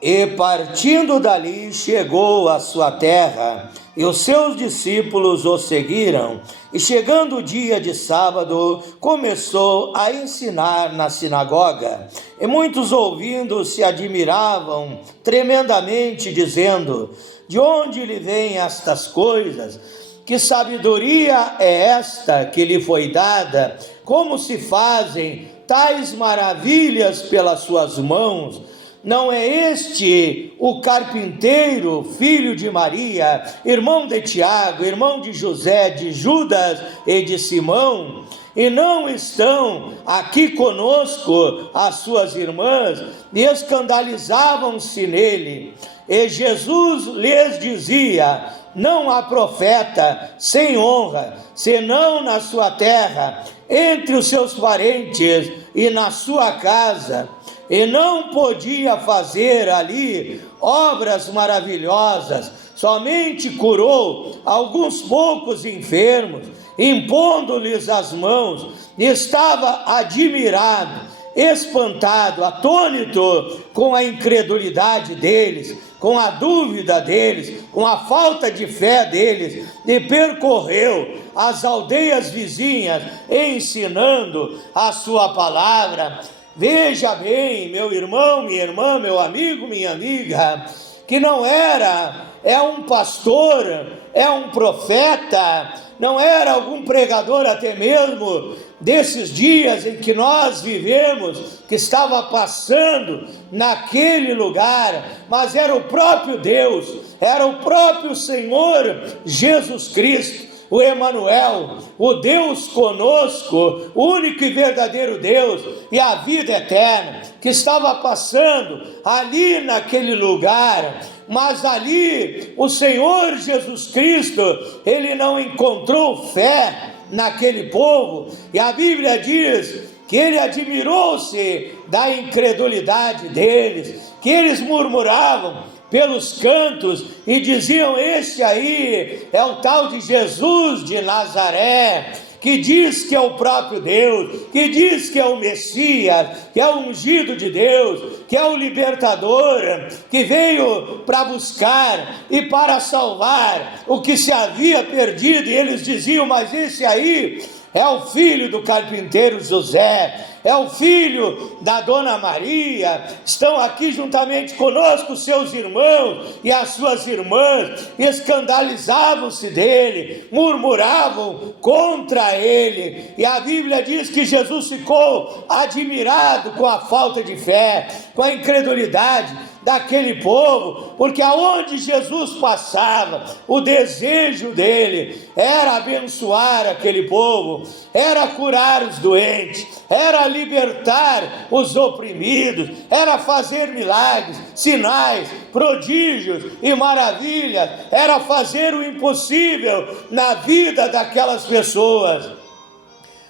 E partindo dali, chegou à sua terra, e os seus discípulos o seguiram. E chegando o dia de sábado, começou a ensinar na sinagoga. E muitos ouvindo se admiravam tremendamente, dizendo: de onde lhe vêm estas coisas? Que sabedoria é esta que lhe foi dada? Como se fazem tais maravilhas pelas suas mãos? Não é este o carpinteiro, filho de Maria, irmão de Tiago, irmão de José, de Judas e de Simão? E não estão aqui conosco as suas irmãs? E escandalizavam-se nele. E Jesus lhes dizia: não há profeta sem honra, senão na sua terra, entre os seus parentes e na sua casa. E não podia fazer ali obras maravilhosas, somente curou alguns poucos enfermos, impondo-lhes as mãos. Estava admirado, espantado, atônito com a incredulidade deles, com a dúvida deles, com a falta de fé deles, e percorreu as aldeias vizinhas, ensinando a sua palavra. Veja bem, meu irmão, minha irmã, meu amigo, minha amiga, que não é um pastor, é um profeta, não era algum pregador até mesmo desses dias em que nós vivemos, que estava passando naquele lugar, mas era o próprio Deus, era o próprio Senhor Jesus Cristo, o Emanuel, o Deus conosco, o único e verdadeiro Deus e a vida eterna, que estava passando ali naquele lugar. Mas ali o Senhor Jesus Cristo, ele não encontrou fé naquele povo, e a Bíblia diz que ele admirou-se da incredulidade deles, que eles murmuravam pelos cantos e diziam: este aí é o tal de Jesus de Nazaré, que diz que é o próprio Deus, que diz que é o Messias, que é o ungido de Deus, que é o libertador, que veio para buscar e para salvar o que se havia perdido. E eles diziam: mas esse aí é o filho do carpinteiro José, é o filho da dona Maria. Estão aqui juntamente conosco os seus irmãos e as suas irmãs. Escandalizavam-se dele, murmuravam contra ele. E a Bíblia diz que Jesus ficou admirado com a falta de fé, com a incredulidade daquele povo, porque aonde Jesus passava, o desejo dele era abençoar aquele povo, era curar os doentes, era libertar os oprimidos, era fazer milagres, sinais, prodígios e maravilhas, era fazer o impossível na vida daquelas pessoas.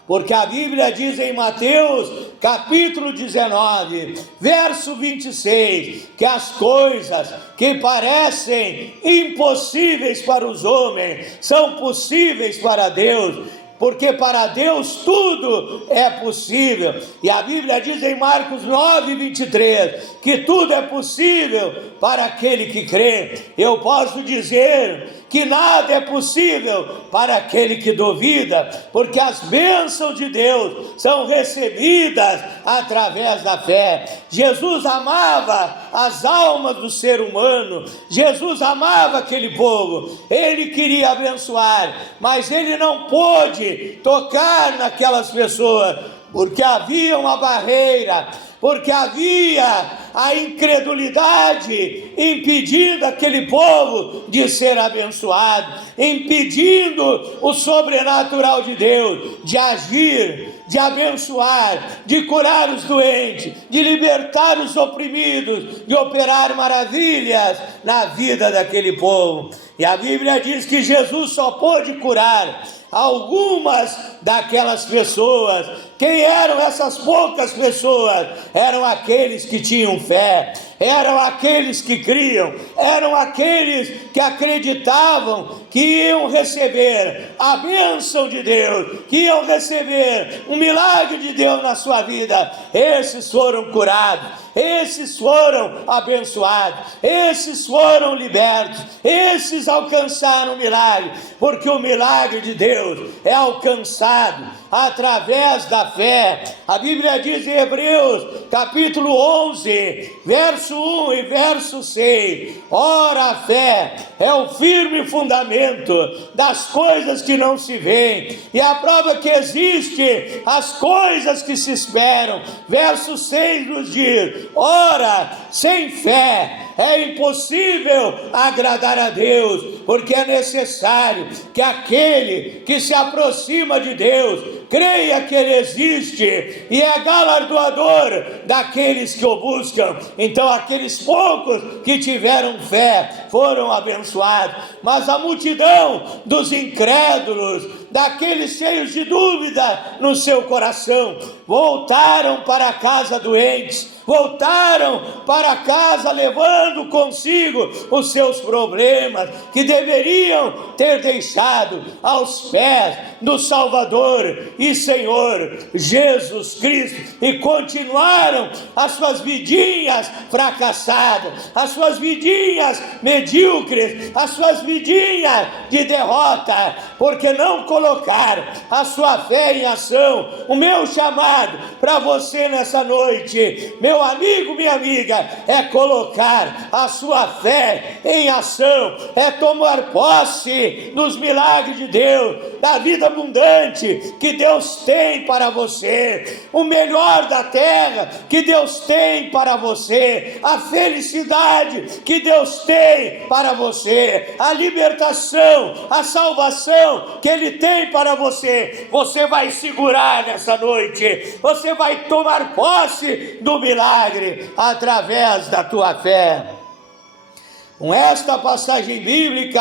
Porque a Bíblia diz em Mateus capítulo 19, verso 26, que as coisas que parecem impossíveis para os homens são possíveis para Deus, porque para Deus tudo é possível. E a Bíblia diz em Marcos 9, 23, que tudo é possível para aquele que crê. Eu posso dizer que nada é possível para aquele que duvida, porque as bênçãos de Deus são recebidas através da fé. Jesus amava as almas do ser humano, Jesus amava aquele povo, ele queria abençoar, mas ele não pôde tocar naquelas pessoas, porque havia uma barreira, porque havia a incredulidade impedindo aquele povo de ser abençoado, impedindo o sobrenatural de Deus de agir, de abençoar, de curar os doentes, de libertar os oprimidos, de operar maravilhas na vida daquele povo. E a Bíblia diz que Jesus só pôde curar algumas daquelas pessoas. Quem eram essas poucas pessoas? Eram aqueles que tinham fé, eram aqueles que criam, eram aqueles que acreditavam que iam receber a bênção de Deus, que iam receber um milagre de Deus na sua vida. Esses foram curados, esses foram abençoados, esses foram libertos, esses alcançaram o milagre, porque o milagre de Deus é alcançado através da fé. A Bíblia diz em Hebreus, capítulo 11, verso 1 e verso 6, ora a fé é o firme fundamento das coisas que não se veem, e a prova que existe as coisas que se esperam. Verso 6 nos diz, ora, sem fé é impossível agradar a Deus, porque é necessário que aquele que se aproxima de Deus creia que Ele existe e é galardoador daqueles que o buscam. Então aqueles poucos que tiveram fé foram abençoados, mas a multidão dos incrédulos, daqueles cheios de dúvida no seu coração, voltaram para casa doentes, voltaram para casa levando consigo os seus problemas, que deveriam ter deixado aos pés do Salvador e Senhor Jesus Cristo, e continuaram as suas vidinhas fracassadas, as suas vidinhas medíocres, as suas vidinhas de derrota, porque não colocaram a sua fé em ação. O meu chamado para você nessa noite, meu amigo, minha amiga, é colocar a sua fé em ação, é tomar posse dos milagres de Deus, da vida abundante que Deus tem para você, o melhor da terra que Deus tem para você, a felicidade que Deus tem para você, a libertação, a salvação que Ele tem para você. Você vai segurar nessa noite, você vai tomar posse do milagre através da tua fé. Com esta passagem bíblica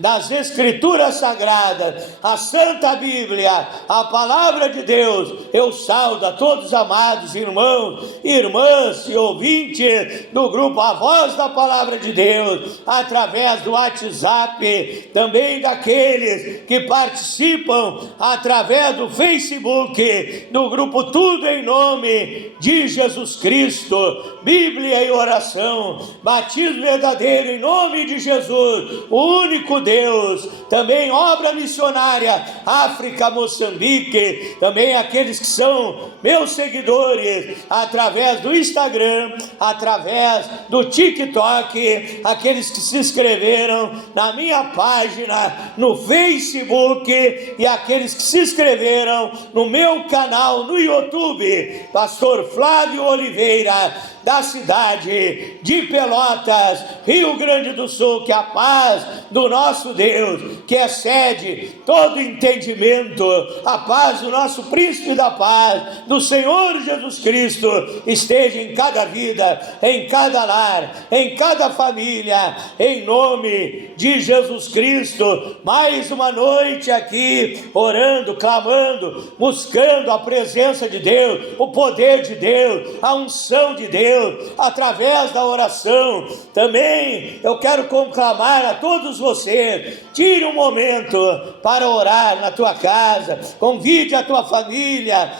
das Escrituras Sagradas, a Santa Bíblia, a Palavra de Deus, eu saúdo a todos os amados irmãos, irmãs e ouvintes do grupo A Voz da Palavra de Deus, através do WhatsApp, também daqueles que participam através do Facebook, do grupo Tudo em Nome de Jesus Cristo, Bíblia e Oração, Batismo Verdadeiro em nome de Jesus, o único Deus. Também obra missionária África, Moçambique, também aqueles que são meus seguidores através do Instagram, através do TikTok, aqueles que se inscreveram na minha página no Facebook e aqueles que se inscreveram no meu canal no YouTube, Pastor Flávio Oliveira, da cidade de Pelotas, Rio Grande do Sul. Que a paz do nosso Deus, que excede todo entendimento, a paz do nosso príncipe da paz, do Senhor Jesus Cristo, esteja em cada vida, em cada lar, em cada família, em nome de Jesus Cristo. Mais uma noite aqui, orando, clamando, buscando a presença de Deus, o poder de Deus, a unção de Deus, através da oração. Também eu quero conclamar a todos vocês, tire um momento para orar na tua casa, convide a tua família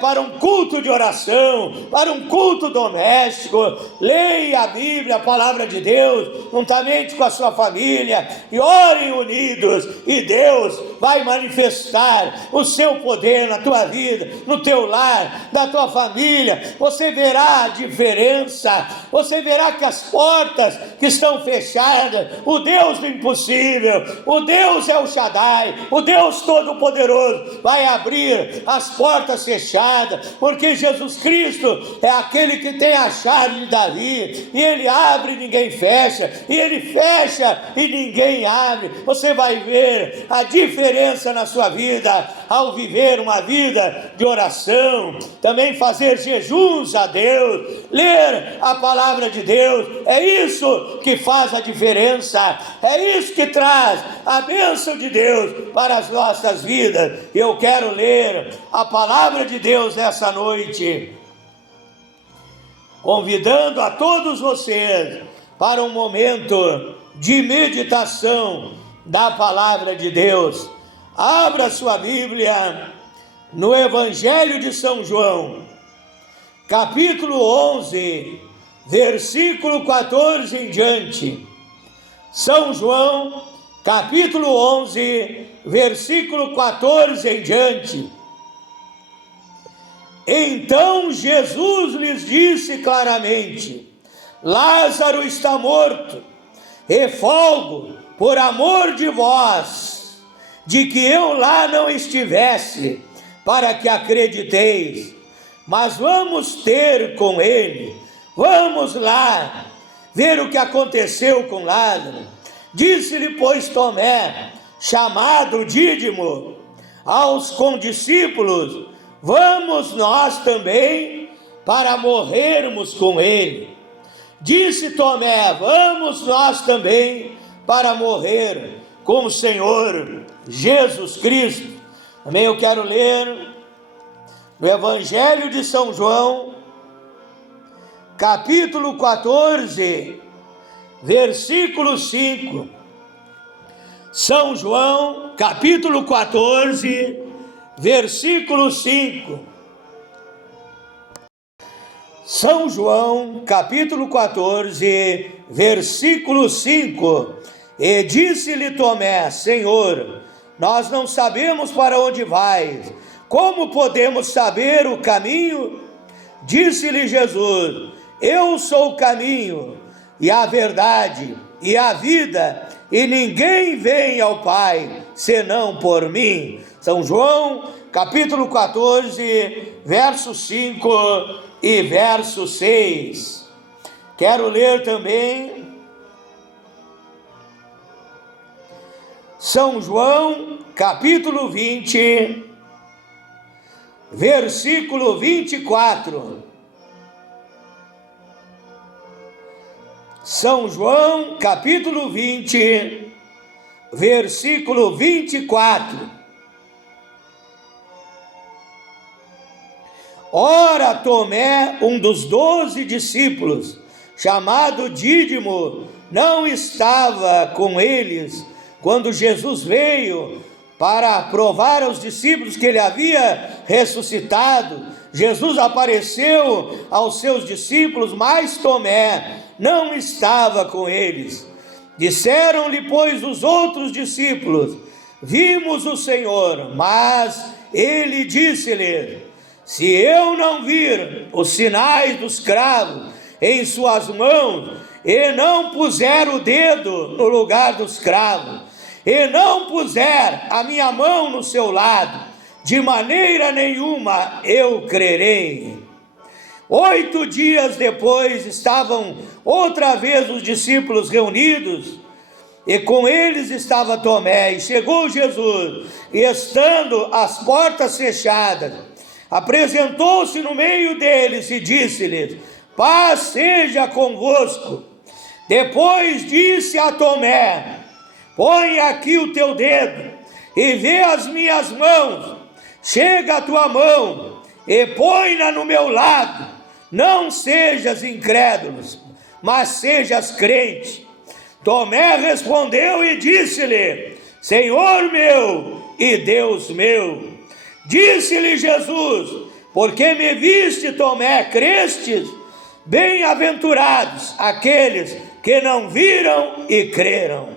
para um culto de oração, para um culto doméstico, leia a Bíblia, a Palavra de Deus, juntamente com a sua família, e orem unidos, e Deus vai manifestar o seu poder na tua vida, no teu lar, na tua família. Você verá a diferença, você verá que as portas que estão fechadas, o Deus do impossível, o Deus El Shaddai, o Deus Todo-Poderoso, vai abrir as portas fechadas, porque Jesus Cristo é aquele que tem a chave de Davi, e Ele abre e ninguém fecha, e Ele fecha e ninguém abre. Você vai ver a diferença na sua vida, ao viver uma vida de oração, também fazer jejuns a Deus, ler a Palavra de Deus. É isso que faz a diferença, é isso que traz a bênção de Deus para as nossas vidas. Eu quero ler a Palavra de Deus nessa noite. convidando a todos vocês para um momento de meditação da Palavra de Deus. Abra sua Bíblia no Evangelho de São João, capítulo 11, versículo 14 em diante. São João, capítulo 11, versículo 14 em diante. Então Jesus lhes disse claramente: Lázaro está morto, e folgo por amor de vós, de que eu lá não estivesse, para que acrediteis. Mas vamos ter com ele, vamos lá ver o que aconteceu com Lázaro. Disse-lhe, pois, Tomé, chamado Dídimo, aos condiscípulos: Vamos nós também para morrermos com ele. Disse Tomé: Vamos nós também para morrer com o Senhor Jesus Cristo. Também eu quero ler no Evangelho de São João, capítulo 14, versículo 5. São João, capítulo 14, versículo 5. São João, capítulo 14, versículo 5. E disse-lhe Tomé: Senhor, nós não sabemos para onde vais, como podemos saber o caminho? Disse-lhe Jesus: Eu sou o caminho, e a verdade, e a vida, e ninguém vem ao Pai, senão por mim. São João, capítulo 14, verso 5 e verso 6. Quero ler também São João, capítulo 20, versículo 24. São João, capítulo 20, versículo 24. Ora, Tomé, um dos 12 discípulos, chamado Dídimo, não estava com eles quando Jesus veio para provar aos discípulos que ele havia ressuscitado. Jesus apareceu aos seus discípulos, mas Tomé não estava com eles. Disseram-lhe, pois, os outros discípulos: Vimos o Senhor. Mas ele disse-lhe: Se eu não vir os sinais dos cravos em suas mãos, e não puser o dedo no lugar dos cravos, e não puser a minha mão no seu lado, de maneira nenhuma eu crerei. 8 dias depois estavam outra vez os discípulos reunidos, e com eles estava Tomé. E chegou Jesus, e estando as portas fechadas, apresentou-se no meio deles e disse-lhes: Paz seja convosco. Depois disse a Tomé: Põe aqui o teu dedo e vê as minhas mãos. Chega a tua mão e põe-na no meu lado. Não sejas incrédulos, mas sejas crente. Tomé respondeu e disse-lhe: Senhor meu e Deus meu. Disse-lhe Jesus: Porque me viste, Tomé, crestes? Bem-aventurados aqueles que não viram e creram.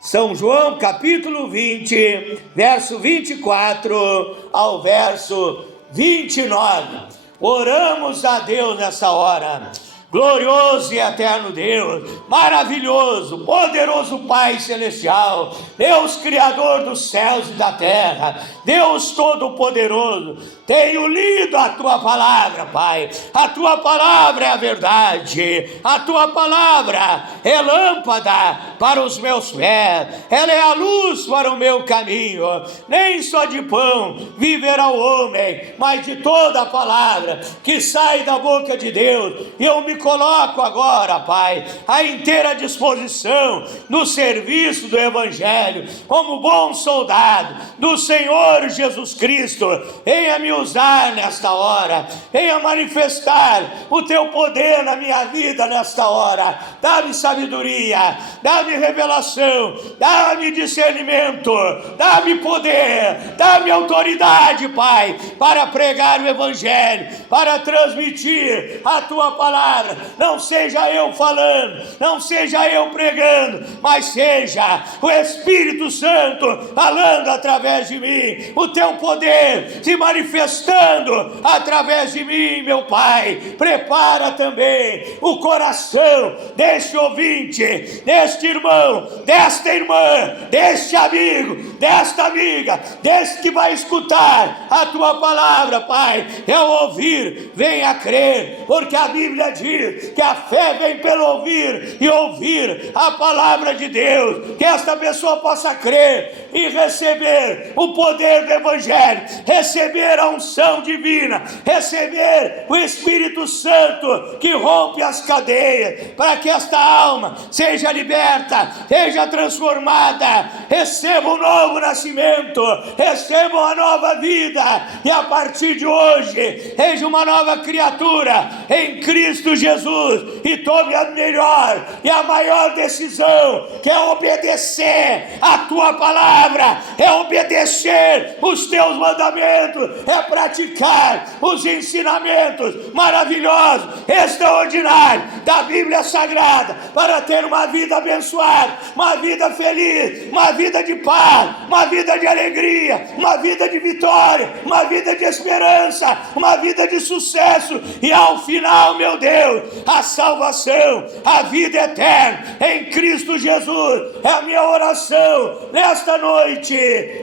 São João, capítulo 20, verso 24 ao verso 29. Oramos a Deus nessa hora. Glorioso e eterno Deus, maravilhoso, poderoso Pai Celestial, Deus Criador dos céus e da terra, Deus Todo-Poderoso, tenho lido a Tua Palavra, Pai. A Tua Palavra é a verdade, a Tua Palavra é lâmpada para os meus pés, ela é a luz para o meu caminho. Nem só de pão viverá o homem, mas de toda a palavra que sai da boca de Deus. E eu me coloco agora, Pai, à inteira disposição no serviço do Evangelho, como bom soldado do Senhor Jesus Cristo. Venha me usar nesta hora, venha manifestar o teu poder na minha vida nesta hora. Dá-me sabedoria, dá-me revelação, dá-me discernimento, dá-me poder, dá-me autoridade, Pai, para pregar o Evangelho, para transmitir a tua palavra. Não seja eu falando, não seja eu pregando, mas seja o Espírito Santo falando através de mim, o teu poder se manifestando através de mim, meu Pai. Prepara também o coração deste ouvinte, deste irmão, desta irmã, deste amigo, desta amiga, deste que vai escutar a tua palavra, Pai. É ouvir, venha crer, porque a Bíblia diz que a fé vem pelo ouvir e ouvir a palavra de Deus. Que esta pessoa possa crer e receber o poder do Evangelho, receber a unção divina, receber o Espírito Santo que rompe as cadeias, para que esta alma seja liberta, seja transformada, receba um novo nascimento, receba uma nova vida, e a partir de hoje seja uma nova criatura em Cristo Jesus, e tome a melhor e a maior decisão, que é obedecer a tua palavra, é obedecer os teus mandamentos, é praticar os ensinamentos maravilhosos, extraordinários da Bíblia Sagrada, para ter uma vida abençoada, uma vida feliz, uma vida de paz, uma vida de alegria, uma vida de vitória, uma vida de esperança, uma vida de sucesso, e ao final, meu Deus, a salvação, a vida eterna em Cristo Jesus. É a minha oração nesta noite,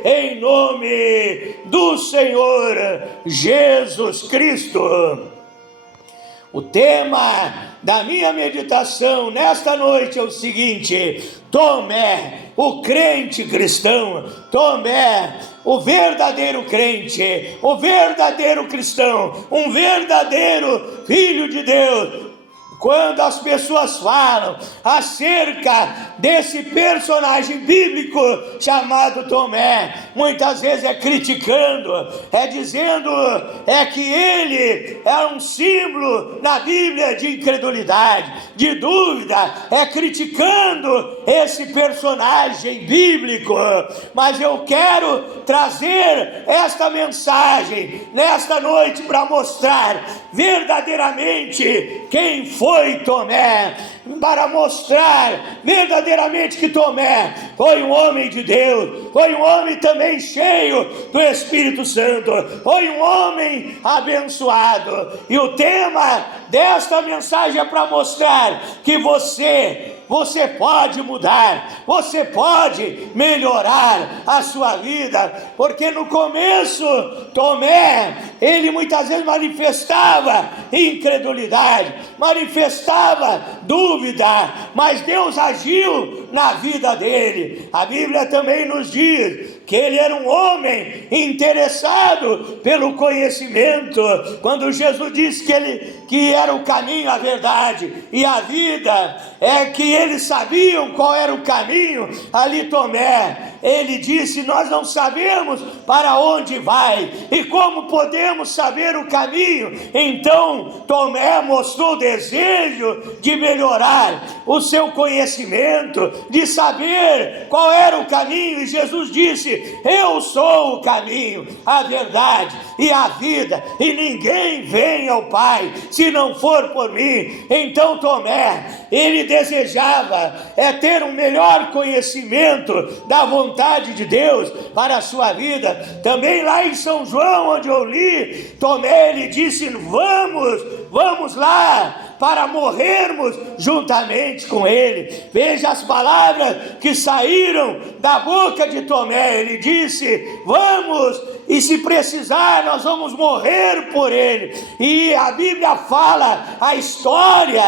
em nome do Senhor Jesus Cristo. O tema da minha meditação nesta noite é o seguinte: Tomé, o crente cristão, Tomé, o verdadeiro crente, o verdadeiro cristão, um verdadeiro filho de Deus. Quando as pessoas falam acerca desse personagem bíblico chamado Tomé, muitas vezes é criticando, é dizendo que ele é um símbolo na Bíblia de incredulidade, de dúvida, é criticando esse personagem bíblico. Mas eu quero trazer esta mensagem nesta noite para mostrar verdadeiramente quem foi Tomé, para mostrar verdadeiramente que Tomé foi um homem de Deus, foi um homem também cheio do Espírito Santo, foi um homem abençoado. E o tema desta mensagem é para mostrar que você pode mudar, você pode melhorar a sua vida, porque no começo Tomé, ele muitas vezes manifestava incredulidade, manifestava dúvida, mas Deus agiu na vida dele. A Bíblia também nos diz que ele era um homem interessado pelo conhecimento. Quando Jesus disse que era o caminho, a verdade e a vida, é que eles sabiam qual era o caminho. Ali Tomé, ele disse: nós não sabemos para onde vai, e como podemos saber o caminho? Então Tomé mostrou o desejo de melhorar o seu conhecimento, de saber qual era o caminho, e Jesus disse: eu sou o caminho, a verdade e a vida, e ninguém vem ao Pai se não for por mim. Então Tomé, ele desejava ter um melhor conhecimento da vontade de Deus para a sua vida. Também lá em São João, onde eu li, Tomé, ele disse: vamos lá para morrermos juntamente com ele. Veja as palavras que saíram da boca de Tomé. Ele disse: vamos, e se precisar nós vamos morrer por ele. E a Bíblia fala, a história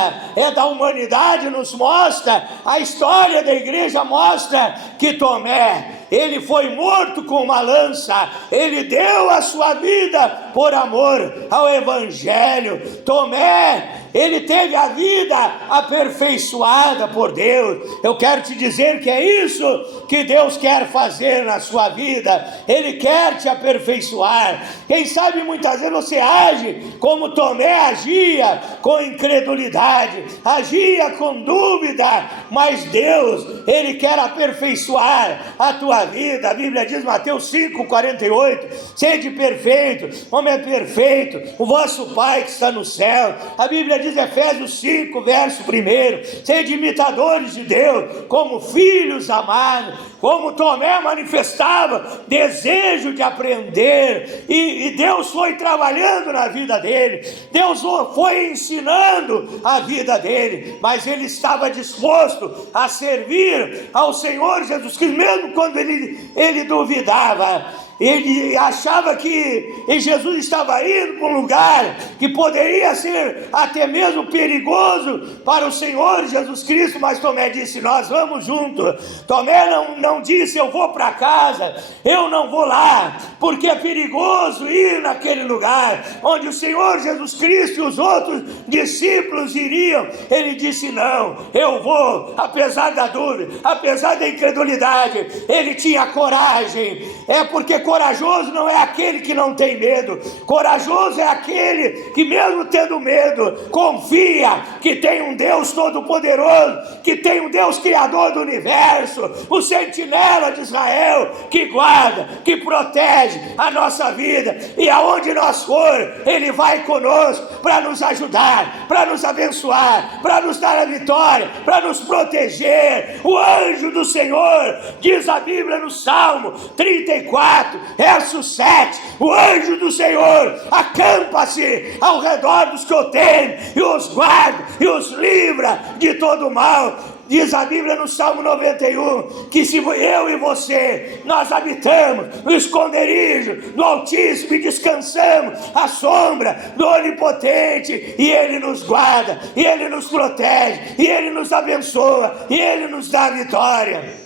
da humanidade nos mostra, a história da igreja mostra que Tomé, ele foi morto com uma lança, ele deu a sua vida por amor ao Evangelho. Tomé, ele teve a vida aperfeiçoada por Deus. Eu quero te dizer que é isso que Deus quer fazer na sua vida. Ele quer te aperfeiçoar. Quem sabe muitas vezes você age como Tomé agia, com incredulidade, agia com dúvida, mas Deus, ele quer aperfeiçoar a tua vida. A Bíblia diz, Mateus 5:48, sede perfeito, como é perfeito o vosso Pai que está no céu. A Bíblia diz, Efésios 5, verso 1, sede imitadores de Deus, como filhos amados. Como Tomé manifestava desejo de aprender, e Deus foi trabalhando na vida dele, Deus foi ensinando a vida dele, mas ele estava disposto a servir ao Senhor Jesus Cristo, mesmo quando ele duvidava. Ele achava que Jesus estava indo para um lugar que poderia ser até mesmo perigoso para o Senhor Jesus Cristo, mas Tomé disse, nós vamos juntos. Tomé não disse, eu vou para casa, eu não vou lá, porque é perigoso ir naquele lugar onde o Senhor Jesus Cristo e os outros discípulos iriam. Ele disse, não, eu vou, apesar da dúvida, apesar da incredulidade. Ele tinha coragem, porque corajoso não é aquele que não tem medo. Corajoso é aquele que, mesmo tendo medo, confia que tem um Deus todo-poderoso, que tem um Deus criador do universo, o sentinela de Israel, que guarda, que protege a nossa vida, e aonde nós for, ele vai conosco para nos ajudar, para nos abençoar, para nos dar a vitória, para nos proteger. O anjo do Senhor, diz a Bíblia no Salmo 34, verso 7, o anjo do Senhor acampa-se ao redor dos que o temem, e os guarda, e os livra de todo mal. Diz a Bíblia no Salmo 91, que se eu e você, nós habitamos no esconderijo do Altíssimo e descansamos à sombra do Onipotente, e Ele nos guarda, e Ele nos protege, e Ele nos abençoa, e Ele nos dá a vitória.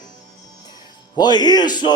Foi isso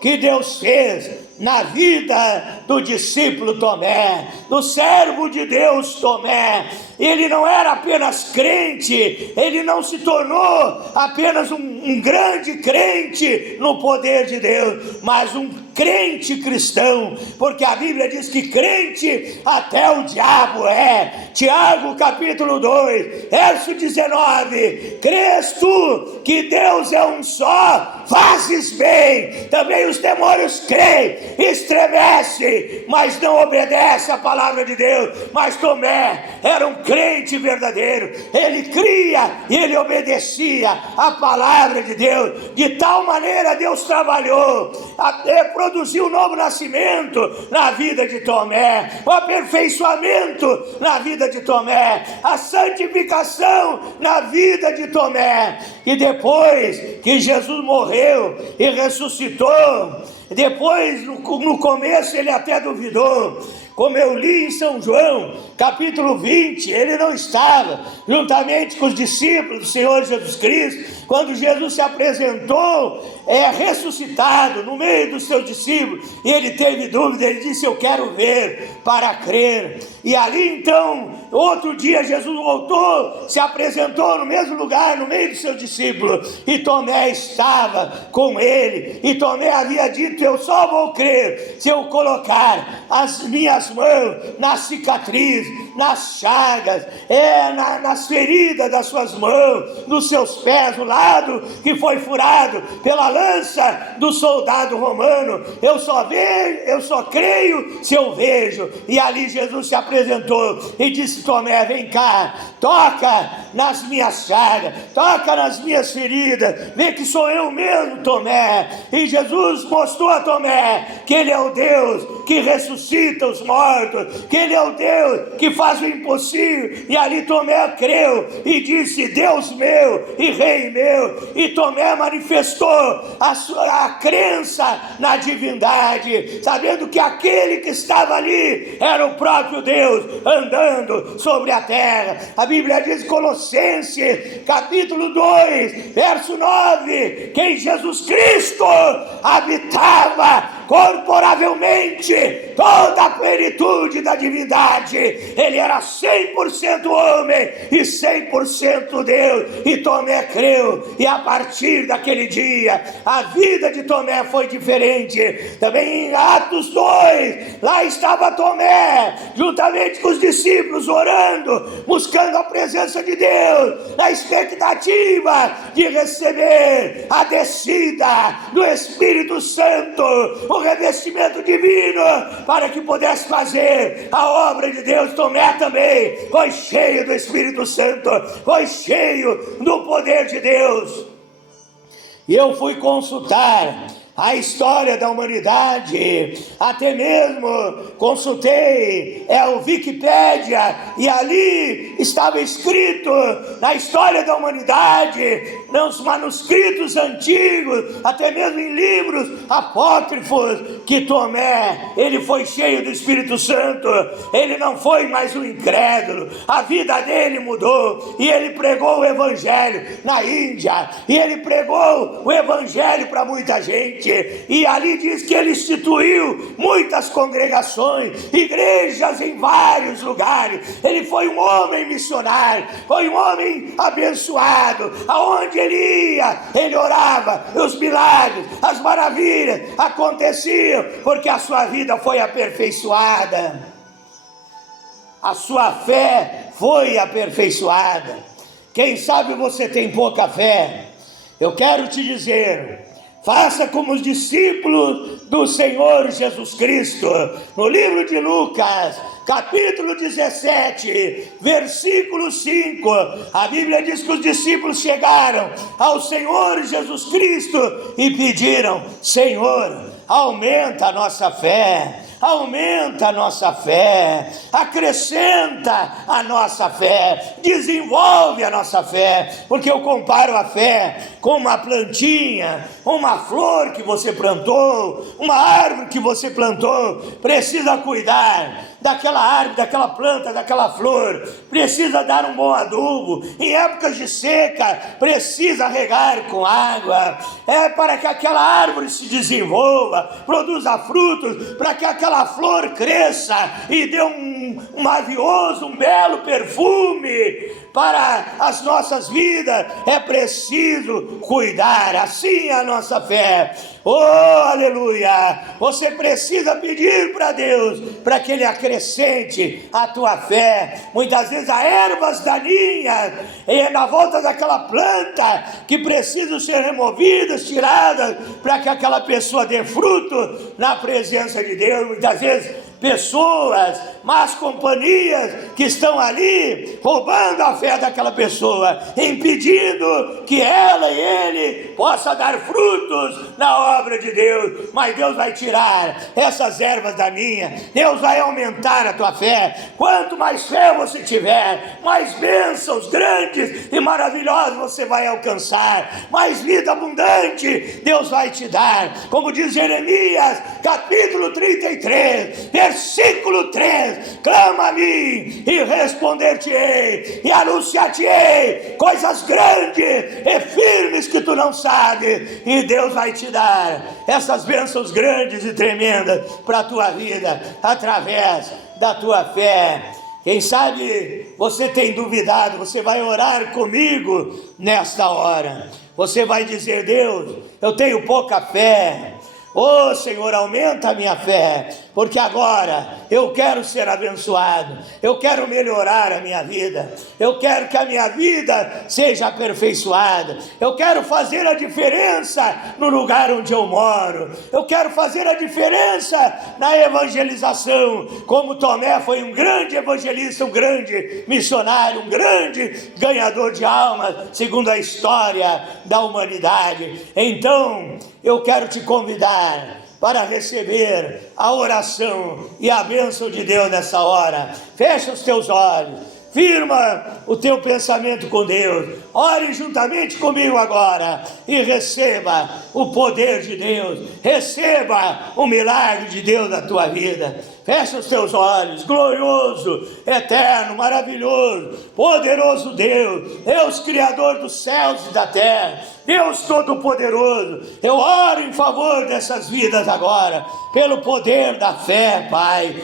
que Deus fez na vida do discípulo Tomé, do servo de Deus Tomé. Ele não era apenas crente, ele não se tornou apenas um grande crente no poder de Deus, mas um crente cristão, porque a Bíblia diz que crente até o diabo é. Tiago capítulo 2, verso 19, crês tu que Deus é um só, fazes bem. Também os demônios creem, estremecem, mas não obedecem à palavra de Deus. Mas Tomé era um crente verdadeiro, ele cria e ele obedecia à palavra de Deus. De tal maneira Deus trabalhou, produziu um novo nascimento na vida de Tomé, o aperfeiçoamento na vida de Tomé, a santificação na vida de Tomé. E depois que Jesus morreu e ressuscitou, depois no começo ele até duvidou. Como eu li em São João, capítulo 20, ele não estava juntamente com os discípulos do Senhor Jesus Cristo, quando Jesus se apresentou ressuscitado no meio dos seus discípulos, e ele teve dúvida, ele disse, eu quero ver para crer. E ali então, outro dia Jesus voltou, se apresentou no mesmo lugar, no meio dos seus discípulos, e Tomé estava com ele, e Tomé havia dito, eu só vou crer se eu colocar as minhas mãos nas cicatrizes, nas chagas, nas feridas das suas mãos, nos seus pés, o lado que foi furado pela lança do soldado romano. Eu só creio se eu vejo. E ali Jesus se apresentou e disse, Tomé, vem cá, toca nas minhas chagas, toca nas minhas feridas, vê que sou eu mesmo, Tomé. E Jesus mostrou a Tomé que ele é o Deus que ressuscita os mortos, que ele é o Deus que faz o impossível. E ali Tomé creu e disse, Deus meu e Rei meu. E Tomé manifestou a crença na divindade, sabendo que aquele que estava ali era o próprio Deus andando sobre a terra. A Bíblia diz em Colossenses capítulo 2, verso 9, que em Jesus Cristo habitava corporavelmente toda a plenitude da divindade. Ele era 100% homem e 100% Deus, e Tomé creu, e a partir daquele dia a vida de Tomé foi diferente. Também em Atos 2, lá estava Tomé juntamente com os discípulos orando, buscando a presença de Deus, na expectativa de receber a descida do Espírito Santo, o revestimento divino, para que pudesse fazer a obra de Deus. Tomé também foi cheio do Espírito Santo, foi cheio do poder de Deus. E eu fui consultar a história da humanidade, até mesmo consultei o Wikipédia, e ali estava escrito na história da humanidade, nos manuscritos antigos, até mesmo em livros apócrifos, que Tomé, ele foi cheio do Espírito Santo. Ele não foi mais um incrédulo, a vida dele mudou, e ele pregou o Evangelho na Índia, e ele pregou o Evangelho para muita gente. E ali diz que ele instituiu muitas congregações, igrejas em vários lugares. Ele foi um homem missionário, foi um homem abençoado. Aonde ele ia, ele orava, os milagres, as maravilhas aconteciam, porque a sua vida foi aperfeiçoada, a sua fé foi aperfeiçoada. Quem sabe você tem pouca fé? Eu quero te dizer, faça como os discípulos do Senhor Jesus Cristo. No livro de Lucas, capítulo 17, versículo 5, a Bíblia diz que os discípulos chegaram ao Senhor Jesus Cristo e pediram: Senhor, aumenta a nossa fé. Aumenta a nossa fé, acrescenta a nossa fé, desenvolve a nossa fé, porque eu comparo a fé com uma plantinha, uma flor que você plantou, uma árvore que você plantou. Precisa cuidar daquela árvore, daquela planta, daquela flor, precisa dar um bom adubo. Em épocas de seca, precisa regar com água, para que aquela árvore se desenvolva, produza frutos, para que aquela flor cresça e dê um mavioso, um belo perfume para as nossas vidas. É preciso cuidar, assim é a nossa fé. Oh, aleluia! Você precisa pedir para Deus, para que Ele acrescente a tua fé. Muitas vezes há ervas daninhas na volta daquela planta que precisam ser removidas, tiradas, para que aquela pessoa dê fruto na presença de Deus. Muitas vezes pessoas, más companhias que estão ali roubando a fé daquela pessoa, impedindo que ela e ele possa dar frutos na obra de Deus. Mas Deus vai tirar essas ervas daninhas, Deus vai aumentar a tua fé. Quanto mais fé você tiver, mais bênçãos grandes e maravilhosas você vai alcançar, mais vida abundante Deus vai te dar. Como diz Jeremias, capítulo 33, versículo 3, clama a mim e responder-te-ei, e anunciar-te-ei coisas grandes e firmes que tu não sabes, e Deus vai te dar essas bênçãos grandes e tremendas para a tua vida, através da tua fé. Quem sabe você tem duvidado, você vai orar comigo nesta hora, você vai dizer: Deus, eu tenho pouca fé. Oh Senhor, aumenta a minha fé, porque agora eu quero ser abençoado, eu quero melhorar a minha vida, eu quero que a minha vida seja aperfeiçoada, eu quero fazer a diferença no lugar onde eu moro, eu quero fazer a diferença na evangelização, como Tomé foi um grande evangelista, um grande missionário, um grande ganhador de almas, segundo a história da humanidade. Então, eu quero te convidar para receber a oração e a bênção de Deus nessa hora. Fecha os teus olhos, firma o teu pensamento com Deus, ore juntamente comigo agora e receba o poder de Deus, receba o milagre de Deus na tua vida. Fecha os teus olhos. Glorioso, eterno, maravilhoso, poderoso Deus, Deus Criador dos céus e da terra, Deus Todo-Poderoso, eu oro em favor dessas vidas agora, pelo poder da fé, Pai,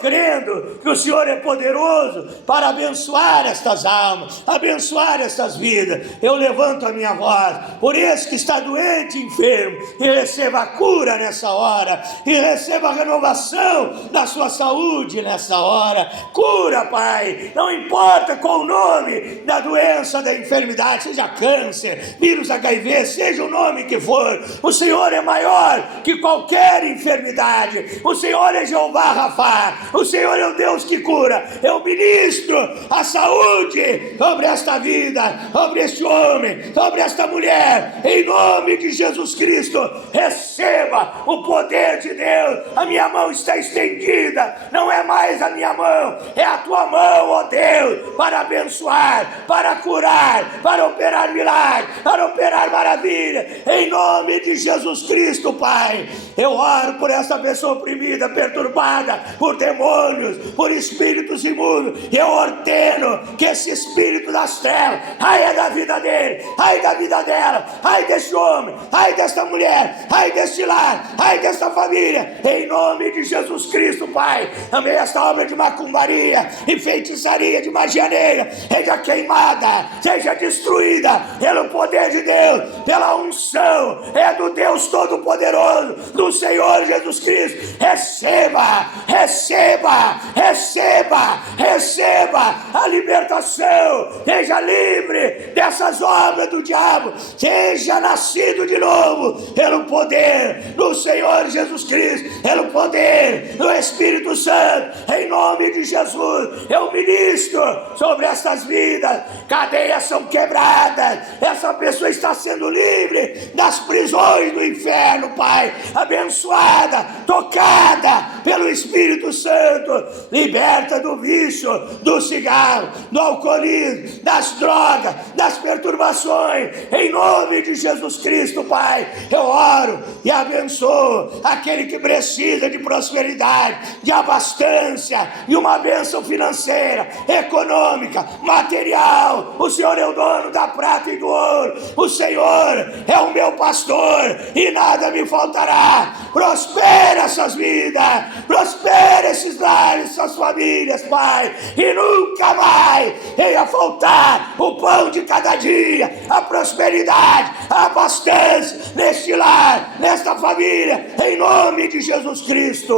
crendo que o Senhor é poderoso para abençoar estas almas, abençoar estas vidas. Eu levanto a minha voz por esse que está doente, enfermo, e receba a cura nessa hora, e receba a renovação da sua saúde nessa hora. Cura, Pai, não importa qual o nome da doença, da enfermidade, seja câncer, vírus HIV, seja o nome que for, o Senhor é maior que qualquer enfermidade. O Senhor é Jeová Rafá, o Senhor é o Deus que cura. Eu ministro a saúde sobre esta vida, sobre este homem, sobre esta mulher, em nome de Jesus Cristo. Receba o poder de Deus. A minha mão está estendida, não é mais a minha mão, é a tua mão, ó Deus, para abençoar, para curar, para operar milagres, para operar maravilha, em nome de Jesus Cristo, Pai. Eu oro por essa pessoa oprimida, perturbada por demônios, por espíritos imundos, e eu ordeno que esse espírito das trevas saia da vida dele, sai da vida dela, sai desse homem, sai desta mulher, sai deste lar, sai desta família, em nome de Jesus Cristo, Pai. Também esta obra de macumbaria e feitiçaria, de magia negra, seja queimada, seja destruída pelo poder de Deus, pela unção do Deus Todo-Poderoso, do Senhor Jesus Cristo. Receba, receba, receba, receba a libertação. Seja livre dessas obras do diabo, seja nascido de novo pelo poder do Senhor Jesus Cristo, pelo poder do Espírito Santo, em nome de Jesus. Eu ministro sobre essas vidas, cadeias são quebradas, essa pessoa está sendo livre das prisões do inferno, Pai, abençoada, tocada pelo Espírito Santo, liberta do vício, do cigarro, do alcoolismo, das drogas, das perturbações, em nome de Jesus Cristo, Pai. Eu oro e abençoo aquele que precisa de prosperidade, de abastança e uma bênção financeira, econômica, material. O Senhor é o dono da prata e do ouro, o Senhor é o meu pastor e nada me faltará. Prospera essas vidas, prospera esses lares, essas famílias, Pai, e nunca mais venha faltar o pão de cada dia, a prosperidade, a abastança neste lar, nesta família, em nome de Jesus Cristo.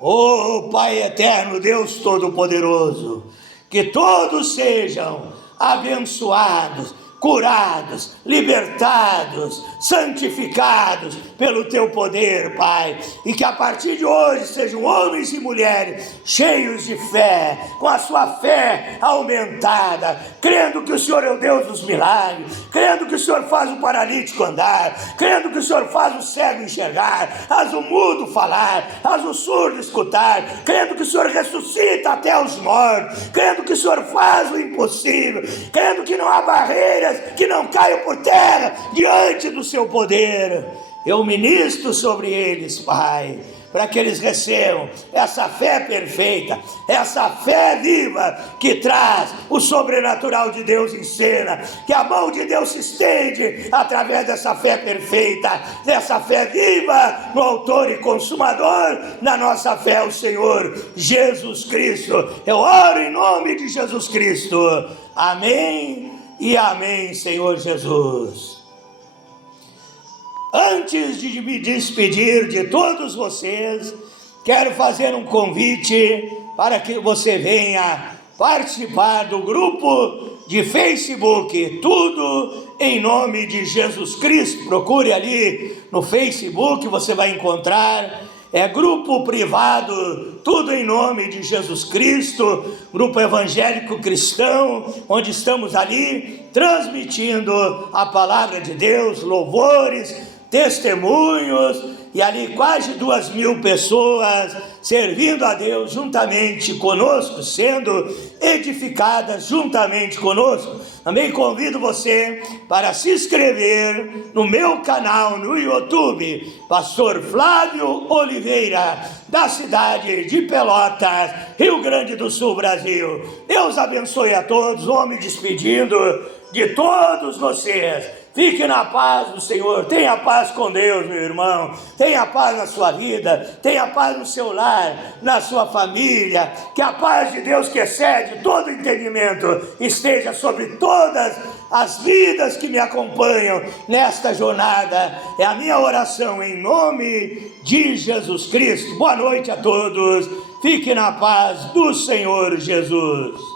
Oh, Pai eterno, Deus Todo-Poderoso, que todos sejam abençoados, curados, libertados, santificados pelo teu poder, Pai, e que a partir de hoje sejam homens e mulheres cheios de fé, com a sua fé aumentada, crendo que o Senhor é o Deus dos milagres, crendo que o Senhor faz o paralítico andar, crendo que o Senhor faz o cego enxergar, faz o mudo falar, faz o surdo escutar, crendo que o Senhor ressuscita até os mortos, crendo que o Senhor faz o impossível, crendo que não há barreiras que não caiam por terra diante do seu poder. Eu ministro sobre eles, Pai, para que eles recebam essa fé perfeita, essa fé viva que traz o sobrenatural de Deus em cena, que a mão de Deus se estende através dessa fé perfeita, dessa fé viva no autor e consumador da nossa fé, o Senhor Jesus Cristo. Eu oro em nome de Jesus Cristo. Amém e amém, Senhor Jesus. Antes de me despedir de todos vocês, quero fazer um convite para que você venha participar do grupo de Facebook, Tudo em Nome de Jesus Cristo. Procure ali no Facebook, você vai encontrar. É grupo privado, Tudo em Nome de Jesus Cristo, grupo evangélico cristão, onde estamos ali transmitindo a palavra de Deus, louvores, testemunhos, e ali quase 2.000 pessoas servindo a Deus juntamente conosco, sendo edificadas juntamente conosco. Também convido você para se inscrever no meu canal no YouTube, Pastor Flávio Oliveira, da cidade de Pelotas, Rio Grande do Sul, Brasil. Deus abençoe a todos, vou me despedindo de todos vocês. Fique na paz do Senhor, tenha paz com Deus, meu irmão, tenha paz na sua vida, tenha paz no seu lar, na sua família, que a paz de Deus que excede todo entendimento esteja sobre todas as vidas que me acompanham nesta jornada. É a minha oração em nome de Jesus Cristo. Boa noite a todos, fique na paz do Senhor Jesus.